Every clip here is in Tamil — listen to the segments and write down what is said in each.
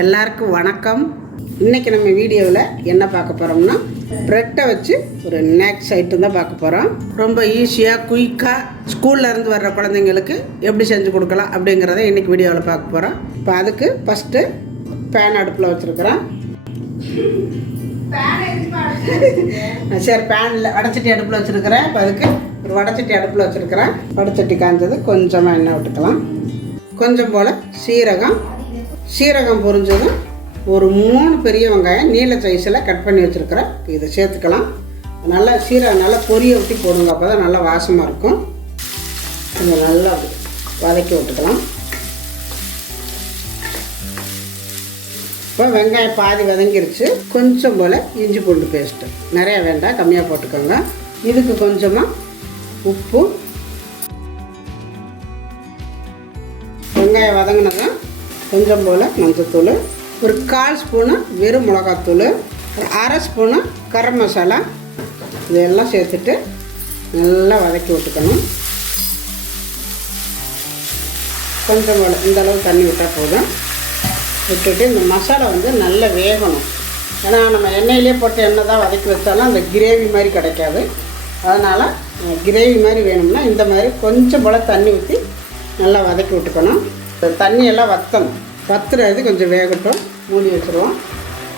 எல்லாருக்கும் வணக்கம். இன்றைக்கி நம்ம வீடியோவில் என்ன பார்க்க போகிறோம்னா, ப்ரெட்டை வச்சு ஒரு ஸ்நாக்ஸ் ஐட்டம் தான் பார்க்க போகிறோம். ரொம்ப ஈஸியாக குயிக்காக ஸ்கூல்லேருந்து வர்ற குழந்தைங்களுக்கு எப்படி செஞ்சு கொடுக்கலாம் அப்படிங்கிறத இன்றைக்கி வீடியோவில் பார்க்க போகிறோம். இப்போ அதுக்கு ஃபஸ்ட்டு பேன் அடுப்பில் வச்சுருக்குறேன். சரி, பேனில் வடைச்சட்டி அடுப்பில் வச்சுருக்கிறேன். இப்போ அதுக்கு ஒரு வடைச்சட்டி அடுப்பில் வச்சுருக்கிறேன். வடைச்சட்டி காய்ஞ்சது கொஞ்சமாக எண்ணெய் விட்டுக்கலாம். கொஞ்சம் போல் சீரகம் பொரிஞ்சதும் ஒரு 3 பெரிய வெங்காயம் நீல சைஸில் கட் பண்ணி வச்சுருக்கிறேன். இதை சேர்த்துக்கலாம். நல்லா சீரகம் நல்லா பொரிய ஊற்றி போடுங்க, அப்போ தான் நல்லா வாசமாக இருக்கும். கொஞ்சம் நல்லா வதக்கி விட்டுக்கலாம். இப்போ வெங்காயம் பாதி வதங்கிருச்சு. கொஞ்சம் போல் இஞ்சி பூண்டு பேஸ்ட்டு, நிறையா வேண்டாம், கம்மியாக போட்டுக்கோங்க. இதுக்கு கொஞ்சமாக உப்பு, வெங்காயம் வதங்கினதும் கொஞ்சம் போல் மஞ்சத்தூள், ஒரு 1/4 ஸ்பூனு வெறும் மிளகாத்தூள், ஒரு 1/2 ஸ்பூனு கரம் மசாலா, இதெல்லாம் சேர்த்துட்டு நல்லா வதக்கி விட்டுக்கணும். கொஞ்சம் போல் இந்தளவு தண்ணி விட்டால் போதும். விட்டுட்டு இந்த மசாலா நல்லா வேகணும். ஏன்னா நம்ம எண்ணெயிலே போட்டு எண்ணெய் தான் வதக்கி வச்சாலும் அந்த கிரேவி மாதிரி கிடைக்காது. அதனால் கிரேவி மாதிரி வேணும்னா இந்த மாதிரி கொஞ்சம் போல் தண்ணி ஊற்றி நல்லா வதக்கி விட்டுக்கணும். தண்ணியெல்லாம் வத்துறது கொஞ்சம் வேகட்டும். மூடி வச்சுருவோம்.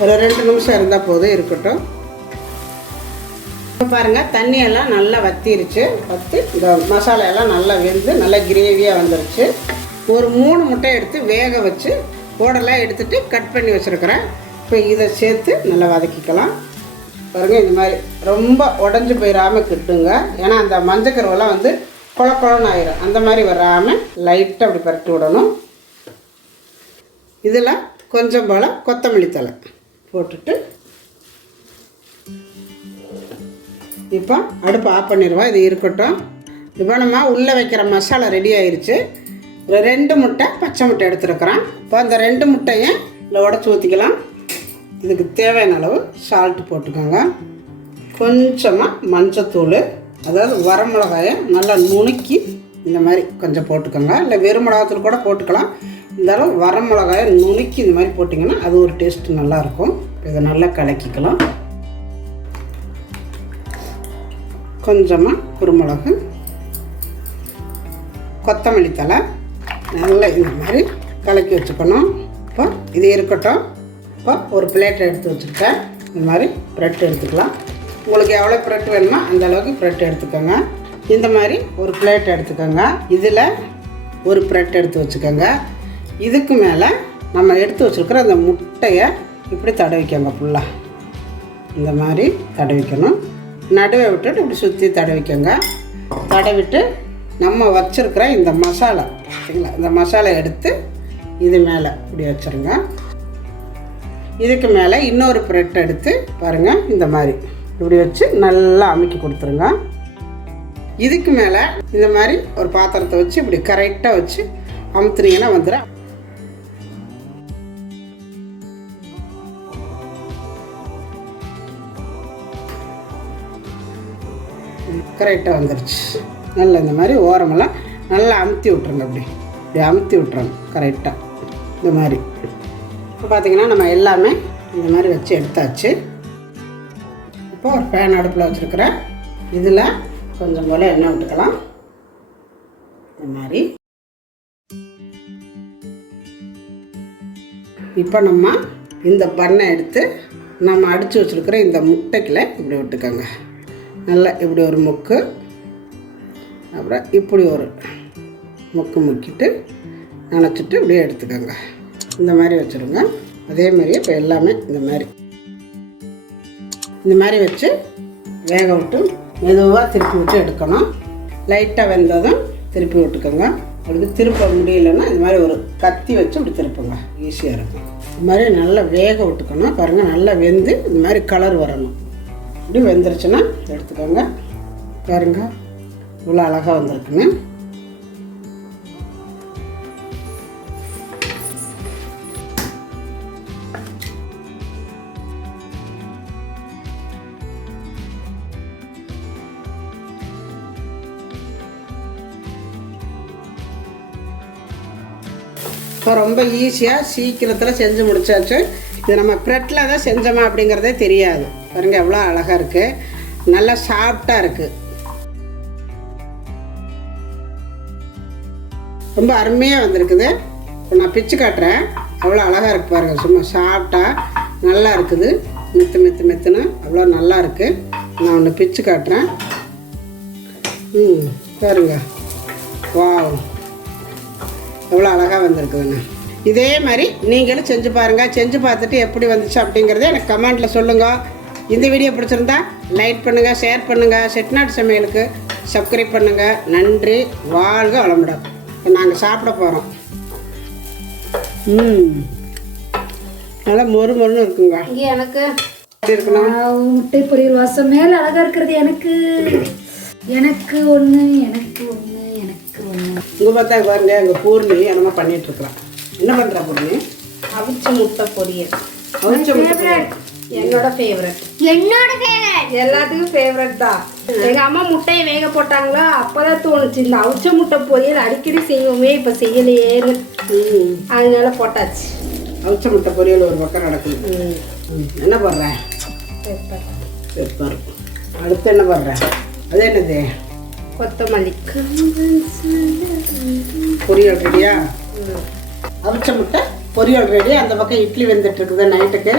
ஒரு 2 நிமிஷம் இருந்தால் போதும், இருக்கட்டும். இப்போ பாருங்கள், தண்ணியெல்லாம் நல்லா வத்திருச்சு. இந்த மசாலா எல்லாம் நல்லா வெந்து நல்லா கிரேவியாக வந்துருச்சு. ஒரு 3 முட்டை எடுத்து வேக வச்சு ஓடெல்லாம் எடுத்துகிட்டு கட் பண்ணி வச்சுருக்கிறேன். இப்போ இதை சேர்த்து நல்லா வதக்கிக்கலாம். பாருங்கள், இந்த மாதிரி ரொம்ப உடஞ்சி போயிடாமல் கிட்டுங்க. ஏன்னா அந்த மஞ்சக்கருவெல்லாம் குழன்னு ஆயிரும். அந்த மாதிரி வராமல் லைட்டாக அப்படி பரட்டி விடணும். இதில் கொஞ்சம் போல் கொத்தமல்லி தழை போட்டுட்டு இப்போ அடுப்பு ஆஃப் பண்ணிடுவோம். இது இருக்கட்டும். இப்போ நம்ம உள்ளே வைக்கிற மசாலா ரெடி ஆயிடுச்சு. ஒரு 2 முட்டை பச்சை முட்டை எடுத்துருக்குறேன். இப்போ அந்த 2 முட்டையை இல்லை உடச்சி ஊற்றிக்கலாம். இதுக்கு தேவையான அளவு சால்ட்டு போட்டுக்கோங்க. கொஞ்சமாக மஞ்சத்தூள், அதாவது வரமிளகாயை நல்லா நுணுக்கி இந்த மாதிரி கொஞ்சம் போட்டுக்கோங்க. இல்லை வெறும் மிளகாத்தூள் கூட போட்டுக்கலாம். இந்த அளவு வரமிளகாயை நுணுக்கி இந்த மாதிரி போட்டிங்கன்னா அது ஒரு டேஸ்ட்டு நல்லாயிருக்கும். இதை நல்லா கலக்கிக்கலாம். கொஞ்சமாக குருமிளகு, கொத்தமல்லி தழை நல்லா இந்த மாதிரி கலக்கி வச்சுக்கணும். இப்போ இது இருக்கட்டும். இப்போ ஒரு பிளேட்டை எடுத்து வச்சுருக்கேன். இந்த மாதிரி ப்ரெட் எடுத்துக்கலாம். உங்களுக்கு எவ்வளோ ப்ரெட் வேணுமோ அந்த அளவுக்கு ப்ரெட் எடுத்துக்கோங்க. இந்த மாதிரி ஒரு பிளேட் எடுத்துக்கோங்க. இதில் ஒரு ப்ரெட் எடுத்து வச்சுக்கோங்க. இதுக்கு மேலே நம்ம எடுத்து வச்சுருக்கிற அந்த முட்டையை இப்படி தடவிக்கோங்க. ஃபுல்லாக இந்த மாதிரி தடவிக்கணும். நடுவை விட்டுட்டு இப்படி சுற்றி தடவிக்கோங்க. தடவிட்டு நம்ம வச்சுருக்கிற இந்த மசாலா சரிங்களா, இந்த மசாலா எடுத்து இது மேலே இப்படி வச்சுருங்க. இதுக்கு மேலே இன்னொரு ப்ரெட் எடுத்து பாருங்கள், இந்த மாதிரி இப்படி வச்சு நல்லா அமுக்கி கொடுத்துருங்க. இதுக்கு மேலே இந்த மாதிரி ஒரு பாத்திரத்தை வச்சு இப்படி கரெக்டாக வச்சு அமுத்துனீங்கன்னா வந்துடும். கரெக்டாக வந்துடுச்சு. நல்லா இந்த மாதிரி ஓரமெல்லாம் நல்லா அமுத்தி விட்ருங்க. இப்படி அமுத்தி விட்ருங்க கரெக்டாக இந்த மாதிரி. இப்போ பார்த்திங்கன்னா நம்ம எல்லாமே இந்த மாதிரி வச்சு எடுத்தாச்சு. இப்போ ஒரு பேன் அடுப்பில் வச்சுருக்கிறேன். இதில் கொஞ்சம் போல் எண்ணெய் விட்டுக்கலாம். இந்த மாதிரி இப்போ நம்ம இந்த பண்ணை எடுத்து நம்ம அடித்து வச்சுருக்கிற இந்த முட்டைக்குள்ள இப்படி விட்டுக்கோங்க. நல்லா இப்படி ஒரு முக்கு, அப்புறம் இப்படி ஒரு முக்கு முக்கிட்டு நினச்சிட்டு இப்படியே எடுத்துக்கோங்க. இந்த மாதிரி வச்சுருங்க. அதே மாதிரியே இப்போ எல்லாமே இந்த மாதிரி வச்சு வேக விட்டு மெதுவாக திருப்பி விட்டு எடுக்கணும். லைட்டாக வெந்ததும் திருப்பி விட்டுக்கோங்க. அப்படி திருப்ப முடியலன்னா இந்த மாதிரி ஒரு கத்தி வச்சு இப்படி திருப்புங்க, ஈஸியாக இருக்கும். இந்த மாதிரி நல்லா வேக விட்டுக்கணும். பாருங்கள், நல்லா வெந்து இந்த மாதிரி கலர் வரணும். இப்படி வெந்துருச்சுன்னா எடுத்துக்கோங்க. பாருங்கள், இவ்வளோ அழகாக வந்திருக்குங்க. இப்போ ரொம்ப ஈஸியாக சீக்கிரத்தில் செஞ்சு முடிச்சாச்சு. இது நம்ம ப்ரெட்டில் தான் செஞ்சோமா அப்படிங்கிறதே தெரியாது. பாருங்கள் எவ்வளோ அழகாக இருக்குது, நல்லா சாஃப்டாக இருக்குது, ரொம்ப அருமையாக வந்திருக்குது. இப்போ நான் பிச்சு காட்டுறேன், அவ்வளோ அழகாக இருக்குது பாருங்கள். சும்மா சாஃப்டாக நல்லா இருக்குது, மெத்துன்னு அவ்வளோ நல்லா இருக்குது. நான் ஒன்று பிச்சு காட்டுறேன். பாருங்க, வாவ் எவ்வளோ அழகாக வந்திருக்குதுண்ணா. இதே மாதிரி நீங்களும் செஞ்சு பாருங்கள். செஞ்சு பார்த்துட்டு எப்படி வந்துச்சு அப்படிங்கிறத எனக்கு கமெண்ட்டில் சொல்லுங்கள். இந்த வீடியோ பிடிச்சிருந்தா லைக் பண்ணுங்கள், ஷேர் பண்ணுங்கள், செட்டிநாடு சமையலுக்கு சப்ஸ்கிரைப் பண்ணுங்கள். நன்றி, வாழ்க வளமுடன். இப்போ நாங்கள் சாப்பிட போகிறோம். நல்லா மொறுன்னு இருக்குங்க. இங்கே எனக்கு இருக்கணும் முட்டை பொரியல் வாசம் மேலே அழகாக இருக்கிறது. எனக்கு ஒன்று இங்கே பார்த்தா பாருங்க, எங்கள் பூர்ணி என்னமோ பண்ணிகிட்ருக்குறான். என்ன பண்ணுறா பூர்ணி? அவிச்ச முட்டை பொரியல். அவிச்ச முட்டை என்னோட ஃபேவரட் எல்லாத்துக்கும் ஃபேவரட் தான். எங்கள் அம்மா முட்டையை வேக போட்டாங்களா, அப்போதான் தோணுச்சு இந்த அவிச்ச முட்டை பொரியல் அடிக்கடி செய்வோமே, இப்போ செய்யலையேன்னு, அதனால போட்டாச்சு. அவிச்ச முட்டை பொரியல் ஒரு பக்கம் நடக்குது. என்ன பண்ணுறேன்? பெப்பர். அடுத்து என்ன பண்ணுறேன்? அது என்னது? கொத்தமல்லி. பொரியல் ரெடியா? அவிச்ச முட்டை பொரியல் ரெடி. அந்த பக்கம் இட்லி வெந்துட்டு இருக்குது நைட்டுக்கு.